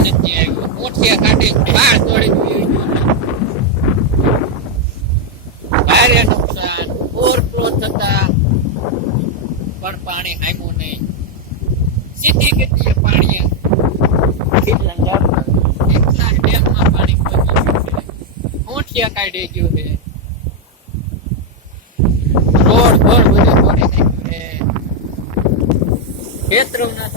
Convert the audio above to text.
નથી આવ્યું. મોઠિયા કાઢી બહાર તોડી ગયું. ભારે નુકસાન, ઓવરફ્લો થતા પણ પાણી આવ્યું નહીં. સીધી ગતિએ પાણી એટલા ડેમમાં પાણી પહોંચી ગયું છે. મોઠિયા કાઢી ગયું છે. રોડ બધું તોડી નાખ્યું છે. ખેતરોના